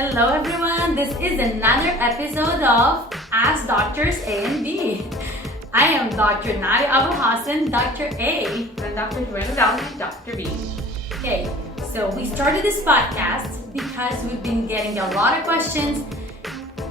Hello everyone, this is another episode of Ask Doctors A and B. I am Dr. Nadia Abu Hassan, Dr. A, and Dr. Joanna Valley, Dr. B. Okay, so we started this podcast because we've been getting a lot of questions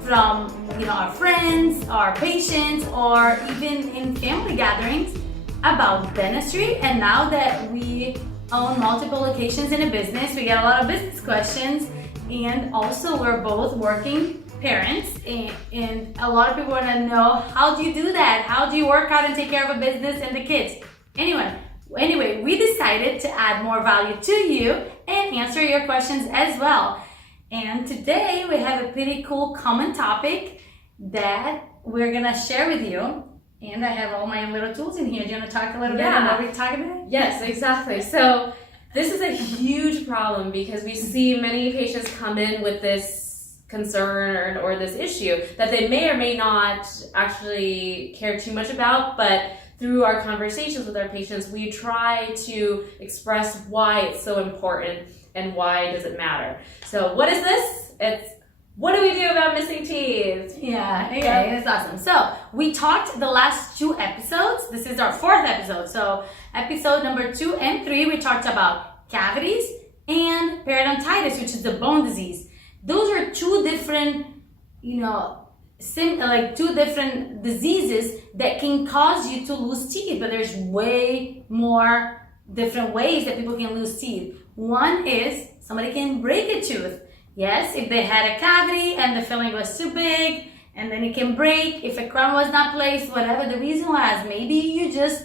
from our friends, our patients, or even in family gatherings about dentistry. And now that we own multiple locations in a business, we get a lot of business questions. And also we're both working parents, and a lot of people want to know, how do you do that? How do you work out and take care of a business and the kids? Anyway, we decided to add more value to you and answer your questions as well. And today we have a pretty cool common topic that we're gonna share with you. And I have all my little tools in here. Do you want to talk a little bit about what we're talking about? Yes, exactly. So this is a huge problem because we see many patients come in with this concern or this issue that they may or may not actually care too much about, but through our conversations with our patients, we try to express why it's so important and why does it matter. So what is this? It's what do we do about missing teeth? Yeah, that's awesome. So we talked the last 2 episodes. This is our 4th episode. So episode number 2 and 3, we talked about cavities and periodontitis, which is the bone disease. Those are 2 different, 2 different diseases that can cause you to lose teeth, but there's way more different ways that people can lose teeth. One is somebody can break a tooth. Yes, if they had a cavity and the filling was too big, and then it can break. If a crown was not placed, whatever the reason was, maybe you just,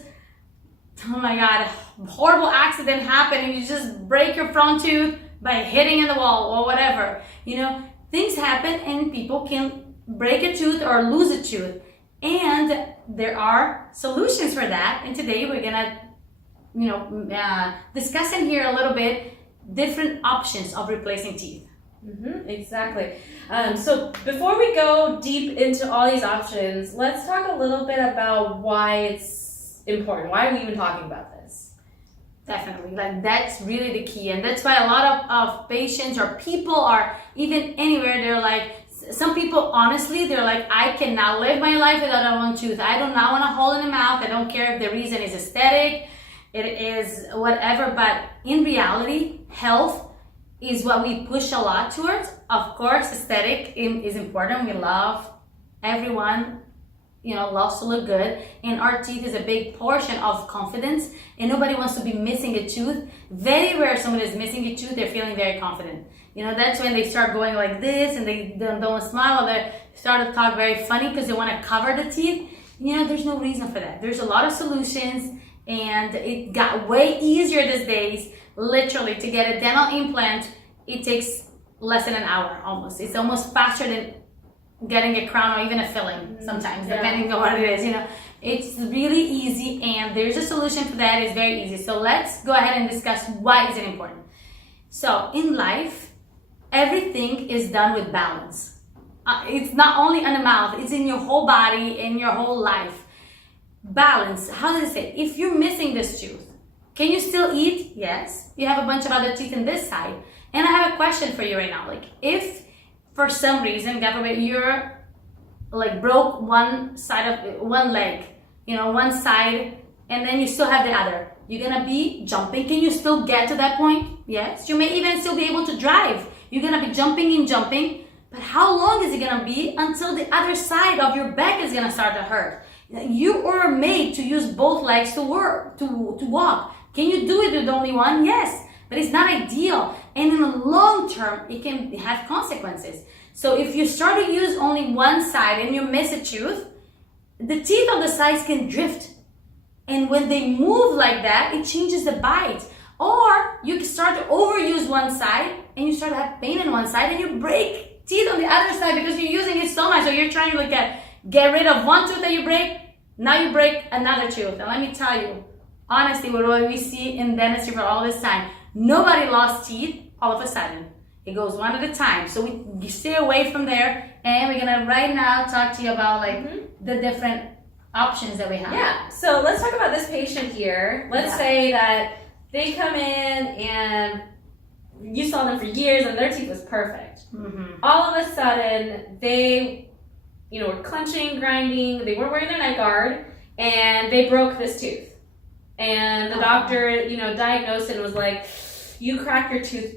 oh my God, horrible accident happened and you just break your front tooth by hitting in the wall or whatever. Things happen and people can break a tooth or lose a tooth. And there are solutions for that. And today we're gonna, discuss in here a little bit different options of replacing teeth. Exactly. So before we go deep into all these options, let's talk a little bit about why it's important. Why are we even talking about this? Definitely. That's really the key. And that's why a lot of patients or people are even anywhere, they're like, some people, honestly, they're like, I cannot live my life without a one tooth. I do not want a hole in the mouth. I don't care if the reason is aesthetic, it is whatever. But in reality, health is what we push a lot towards. Of course, aesthetic is important. We love, everyone, loves to look good. And our teeth is a big portion of confidence. And nobody wants to be missing a tooth. Very rare somebody is missing a tooth, they're feeling very confident. That's when they start going like this and they don't smile, or they start to talk very funny because they want to cover the teeth. There's no reason for that. There's a lot of solutions, and it got way easier these days. Literally, to get a dental implant, it takes less than an hour almost. It's almost faster than getting a crown or even a filling sometimes, depending on what it is. It's really easy, and there's a solution for that. It's very easy. So let's go ahead and discuss why is it important. So in life, everything is done with balance. It's not only on the mouth, it's in your whole body, in your whole life. Balance, how does it say? If you're missing this tooth, can you still eat? Yes. You have a bunch of other teeth in this side. And I have a question for you right now. If for some reason, God forbid, you're broke one side of one leg, one side, and then you still have the other, you're gonna be jumping. Can you still get to that point? Yes. You may even still be able to drive. You're gonna be jumping and jumping, but how long is it gonna be until the other side of your back is gonna start to hurt? You are made to use both legs to walk. Can you do it with only one? Yes, but it's not ideal. And in the long term, it can have consequences. So if you start to use only one side and you miss a tooth, the teeth on the sides can drift. And when they move like that, it changes the bite. Or you can start to overuse one side and you start to have pain in one side and you break teeth on the other side because you're using it so much. So you're trying to get rid of one tooth that you break, now you break another tooth. And let me tell you, honestly, what we see in dentistry for all this time, nobody lost teeth all of a sudden. It goes one at a time. So we stay away from there, and we're gonna right now talk to you about the different options that we have. Yeah, so let's talk about this patient here. Let's say that they come in and you saw them for years and their teeth was perfect. Mm-hmm. All of a sudden, they, were clenching, grinding, they weren't wearing their night guard, and they broke this tooth. And the doctor, diagnosed it and was like, you cracked your tooth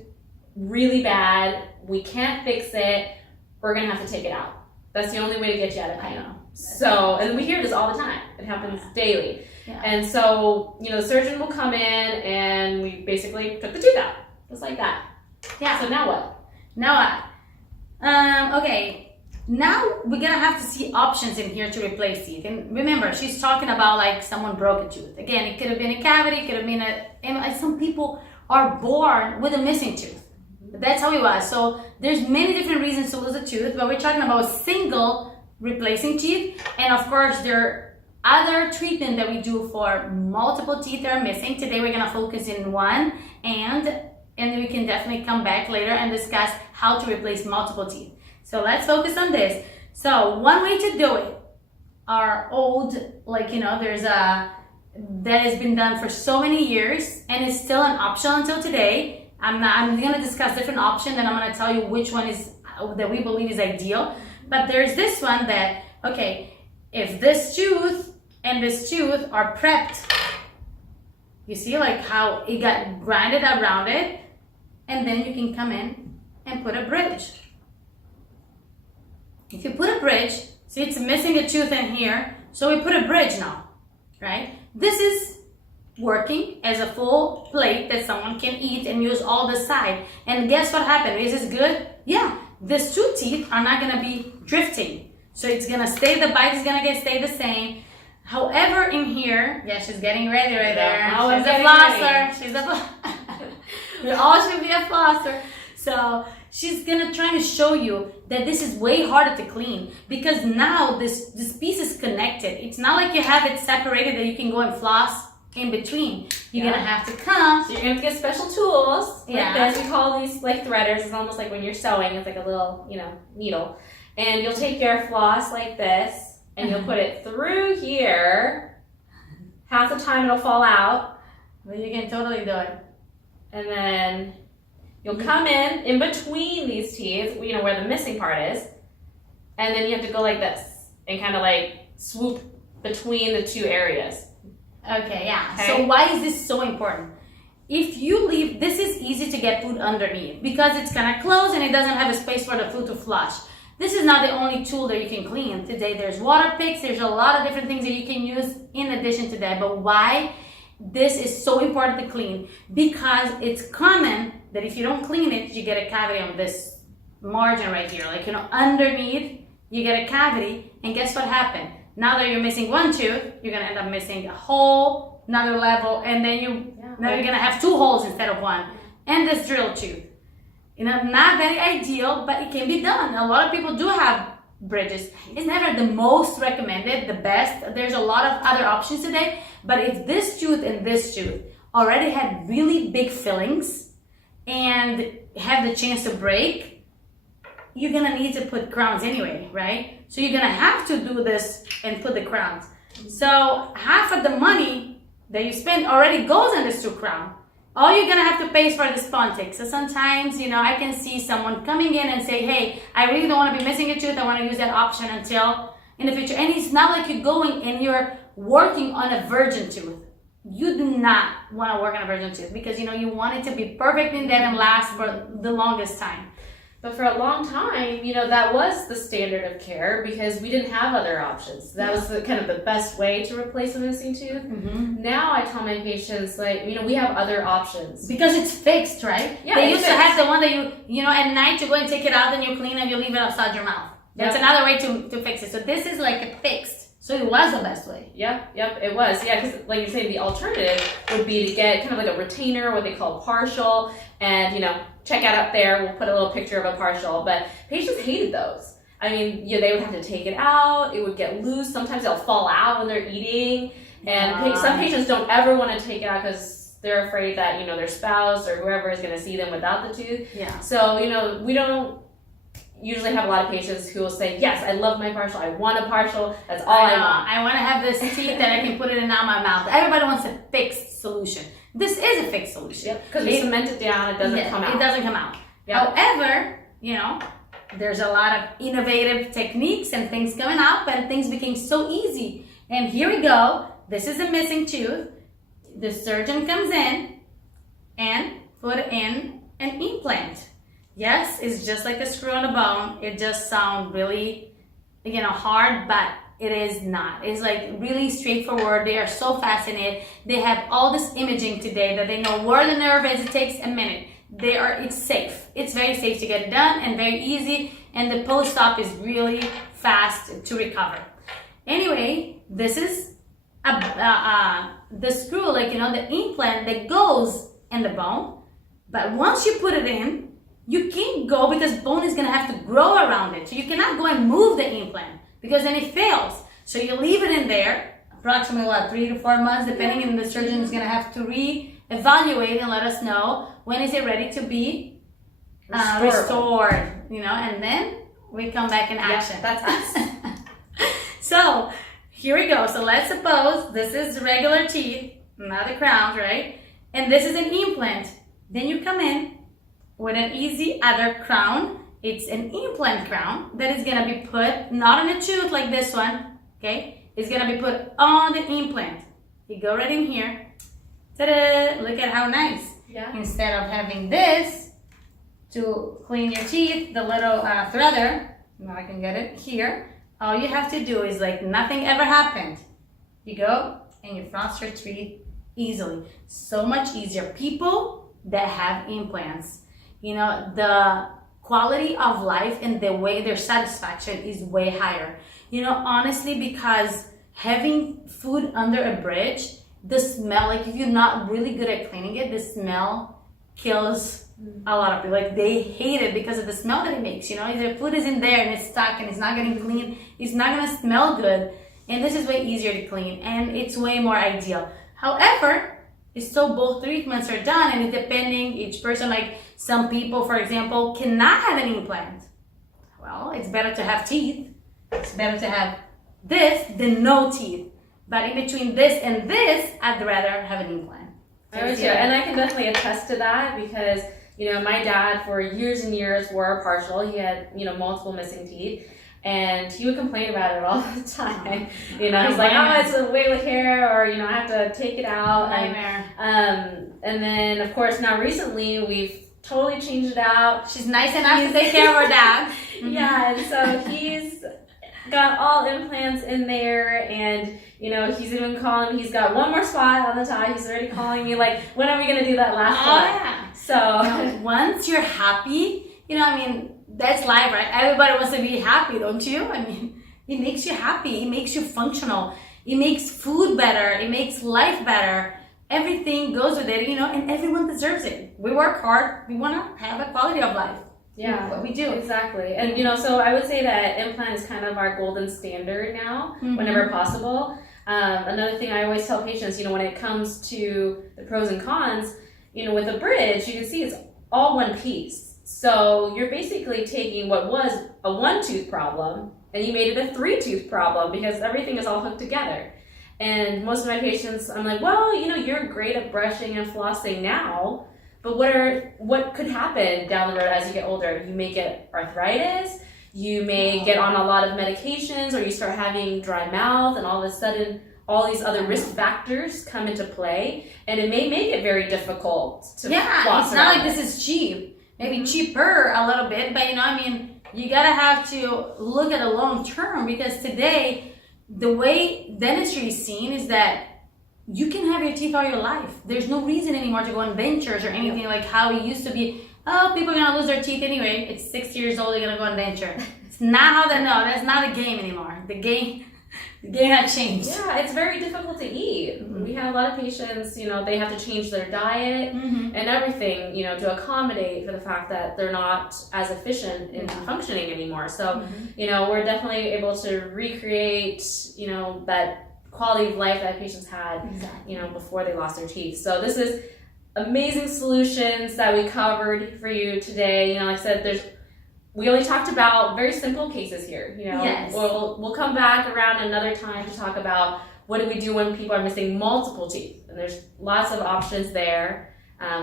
really bad, we can't fix it, we're gonna have to take it out. That's the only way to get you out of pain. So, and we hear this all the time. It happens daily. Yeah. And so, the surgeon will come in and we basically took the tooth out. Just like that. Yeah. So now what? Now what? Okay. Now we're gonna have to see options in here to replace teeth. And remember, she's talking about like someone broke a tooth. Again, it could have been a cavity, it could have been and some people are born with a missing tooth. That's how it was. So there's many different reasons to lose a tooth, but we're talking about single replacing teeth. And of course, there are other treatment that we do for multiple teeth that are missing. Today we're gonna focus in one, and we can definitely come back later and discuss how to replace multiple teeth. So let's focus on this. So one way to do it, our old, there's that has been done for so many years and it's still an option until today. I'm going to discuss different options and I'm going to tell you which one is that we believe is ideal. But there's this one that, okay, if this tooth and this tooth are prepped, you see like how it got grinded around it, and then you can come in and put a bridge. If you put a bridge, see it's missing a tooth in here, so we put a bridge now, right? This is working as a full plate that someone can eat and use all the side. And guess what happened? Is this good? Yeah, these two teeth are not gonna be drifting. So it's gonna stay, the bite is gonna stay the same. However, in here, yeah, she's getting ready right there. She's a flosser. She's a flosser. We all should be a flosser. So she's gonna try to show you that this is way harder to clean because now this piece is connected. It's not like you have it separated that you can go and floss in between. You're gonna have to come. So you're gonna have to get special tools. Yeah. Like this. We call these like threaders. It's almost like when you're sewing. It's like a little, needle. And you'll take your floss like this, and you'll put it through here. Half the time it'll fall out. But you can totally do it. And then you'll come in between these teeth, where the missing part is. And then you have to go like this and kind of like swoop between the two areas. Okay, yeah. Okay. So why is this so important? If you leave, this is easy to get food underneath because it's gonna close and it doesn't have a space for the food to flush. This is not the only tool that you can clean. Today there's water picks, there's a lot of different things that you can use in addition to that. But why this is so important to clean? Because it's common that if you don't clean it, you get a cavity on this margin right here. Like, underneath, you get a cavity, and guess what happened? Now that you're missing one tooth, you're gonna end up missing a whole another level, and then now you're gonna have two holes instead of one. And this drill tooth. Not very ideal, but it can be done. A lot of people do have bridges. It's never the most recommended, the best. There's a lot of other options today, but if this tooth and this tooth already had really big fillings and have the chance to break, you're gonna need to put crowns anyway, right? So you're gonna have to do this and put the crowns. So half of the money that you spend already goes on this two crown. All you're gonna have to pay is for the Spontic. So sometimes, I can see someone coming in and say, hey, I really don't wanna be missing a tooth. I wanna use that option until in the future. And it's not like you're going and you're working on a virgin tooth. You do not wanna work on a virgin tooth because, you want it to be perfect in that and last for the longest time. But for a long time, that was the standard of care because we didn't have other options. That was kind of the best way to replace a missing tooth. Mm-hmm. Now I tell my patients, we have other options. Because it's fixed, right? Yeah, they used to have the one that at night you go and take it out and you clean and you leave it outside your mouth. That's another way to fix it. So this is like a fixed. So it was the best way. Yep, it was. Yeah, because like you're saying, the alternative would be to get kind of like a retainer, what they call partial, and check out up there. We'll put a little picture of a partial, but patients hated those. I mean, they would have to take it out. It would get loose. Sometimes they'll fall out when they're eating, and some patients don't ever want to take it out because they're afraid that their spouse or whoever is going to see them without the tooth. Yeah. So we don't usually have a lot of patients who will say, yes, I love my partial. I want a partial. That's all I want. I want to have this teeth that I can put it in now my mouth. Everybody wants a fixed solution. This is a fixed solution. Because we cement it down, it doesn't come out. It doesn't come out. Yep. However, there's a lot of innovative techniques and things coming up, and things became so easy. And here we go. This is a missing tooth. The surgeon comes in and put in an implant. Yes, it's just like a screw on a bone. It just sounds really, hard, but it is not. It's like really straightforward. They are so fascinated. They have all this imaging today that they know where the nerve is. It takes a minute. It's safe. It's very safe to get it done and very easy. And the post-op is really fast to recover. Anyway, this is the screw, the implant that goes in the bone. But once you put it in, you can't go because bone is going to have to grow around it. So you cannot go and move the implant because then it fails. So you leave it in there, approximately 3 to 4 months, depending, and the surgeon is going to have to re-evaluate and let us know when is it ready to be restored, and then we come back in action. Yeah, that's us. So here we go. So let's suppose this is regular teeth, not the crowns, right? And this is an implant. Then you come in with an easy other crown. It's an implant crown that is gonna be put not on a tooth like this one, okay? It's gonna be put on the implant. You go right in here. Ta-da! Look at how nice. Yeah. Instead of having this to clean your teeth, the little threader, now I can get it here. All you have to do is like nothing ever happened. You go and you floss your teeth easily. So much easier. People that have implants, the quality of life and the way their satisfaction is way higher. Honestly, because having food under a bridge, the smell, if you're not really good at cleaning it, the smell kills a lot of people. They hate it because of the smell that it makes. If the food is in there and it's stuck and it's not getting clean, it's not going to smell good. And this is way easier to clean and it's way more ideal. However, it's still both treatments are done, and it's depending each person. Some people, for example, cannot have an implant. Well, it's better to have teeth. It's better to have this than no teeth. But in between this and this, I'd rather have an implant. I would too, and I can definitely attest to that because my dad for years and years wore a partial. He had multiple missing teeth. And he would complain about it all the time. He's like, oh, it's a wave of hair, or I have to take it out. And then, of course, now recently we've totally changed it out. She's nice enough to take care of her dad. Yeah, and so he's got all implants in there, and he's even calling. He's got one more spot on the tie. He's already calling me like, when are we gonna do that last one? Yeah. So once you're happy, that's life, right? Everybody wants to be happy, don't you? It makes you happy. It makes you functional. It makes food better. It makes life better. Everything goes with it, and everyone deserves it. We work hard. We want to have a quality of life. Yeah, what we do. Exactly. And, so I would say that implant is kind of our golden standard now, whenever possible. Another thing I always tell patients, when it comes to the pros and cons, with a bridge, you can see it's all one piece. So you're basically taking what was a 1-tooth problem and you made it a 3-tooth problem because everything is all hooked together. And most of my patients, I'm like, well, you're great at brushing and flossing now, but what could happen down the road as you get older? You may get arthritis, you may get on a lot of medications, or you start having dry mouth, and all of a sudden all these other risk factors come into play, and it may make it very difficult to floss. It's not like this is cheap. Maybe cheaper a little bit, but you gotta have to look at the long term, because today the way dentistry is seen is that you can have your teeth all your life. There's no reason anymore to go on dentures or anything like how it used to be. Oh, people are gonna lose their teeth anyway. It's 60 years old, they're gonna go on denture. It's not how that's not a game anymore. The game had changed. Yeah, it's very difficult to eat. We have a lot of patients, they have to change their diet and everything, to accommodate for the fact that they're not as efficient in functioning anymore. So, we're definitely able to recreate, that quality of life that patients had, before they lost their teeth. So this is amazing solutions that we covered for you today. Like I said, we only talked about very simple cases here. Yes. We'll come back around another time to talk about what do we do when people are missing multiple teeth. and there's lots of options there.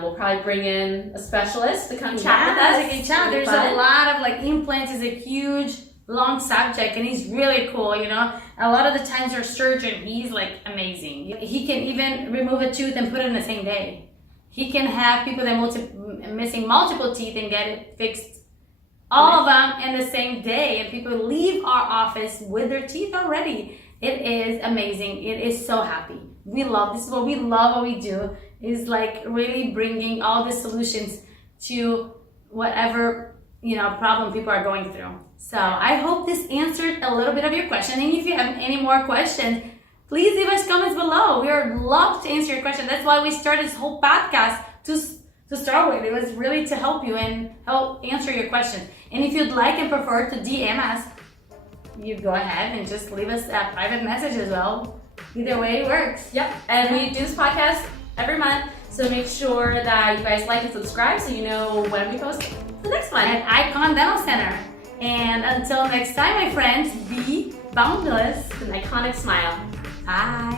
We'll probably bring in a specialist to come chat with us. We can chat. There's a lot of like implants is a huge long subject, and he's really cool. You know, a lot of the times our surgeon, he's like amazing. He can even remove a tooth and put it in the same day. He can have people that missing multiple teeth and get it fixed, all of them in the same day, and people leave our office with their teeth already. It is amazing. It is so happy. We love this. Is what we love. What we do is like really bringing all the solutions to whatever problem people are going through. So I hope this answered a little bit of your question. And if you have any more questions, please leave us comments below. We would love to answer your question. That's why we started this whole podcast to start with. It was really to help you and help answer your questions. And if you'd like and prefer to DM us, you go ahead and just leave us a private message as well. Either way works. Yep. And we do this podcast every month, so make sure that you guys like and subscribe so you know when we post the next one. At Icon Dental Center. And until next time, my friends, be boundless. An iconic smile. Bye.